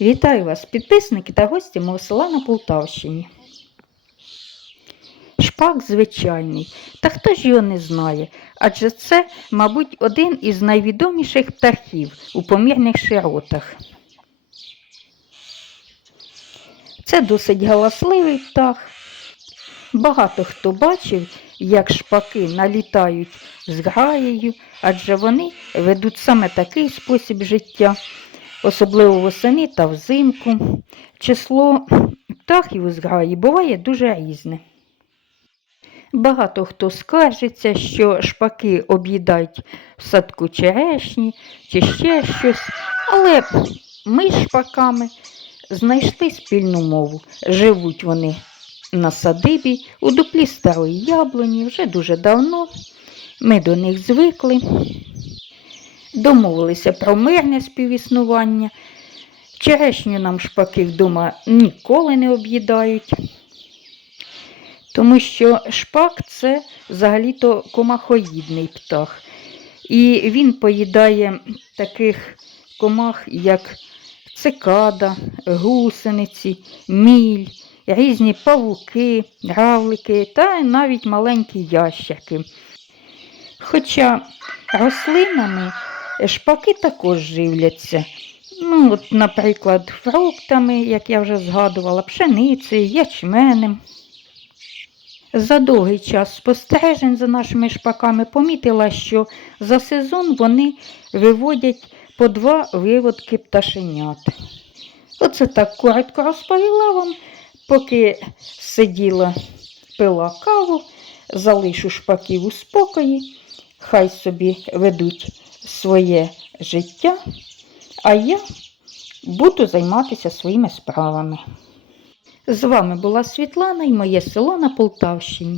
Вітаю вас, підписники та гості мого села на Полтавщині. Шпак звичайний, та хто ж його не знає? Адже це, мабуть, один із найвідоміших птахів у помірних широтах. Це досить галасливий птах. Багато хто бачив, як шпаки налітають з граєю, адже вони ведуть саме такий спосіб життя, особливо восени та взимку. Число птахів у зграї буває дуже різне. Багато хто скаржиться, що шпаки об'їдають в садку черешні чи ще щось, але ми з шпаками знайшли спільну мову. Живуть вони на садибі у дуплі старої яблуні вже дуже давно. Ми до них звикли, домовилися про мирне співіснування. Черешню нам шпаки вдома ніколи не об'їдають. Тому що шпак це взагалі-то комахоїдний птах. І він поїдає таких комах, як цикада, гусениці, міль, різні павуки, равлики та навіть маленькі ящерки. Хоча рослинами шпаки також живляться. Ну, от, наприклад, фруктами, як я вже згадувала, пшеницею, ячменем. За довгий час спостережень за нашими шпаками помітила, що за сезон вони виводять по два виводки пташенят. Оце так коротко розповіла вам, поки сиділа, пила каву, залишу шпаків у спокої, хай собі ведуть своє життя, а я буду займатися своїми справами. З вами була Світлана і моє село на Полтавщині.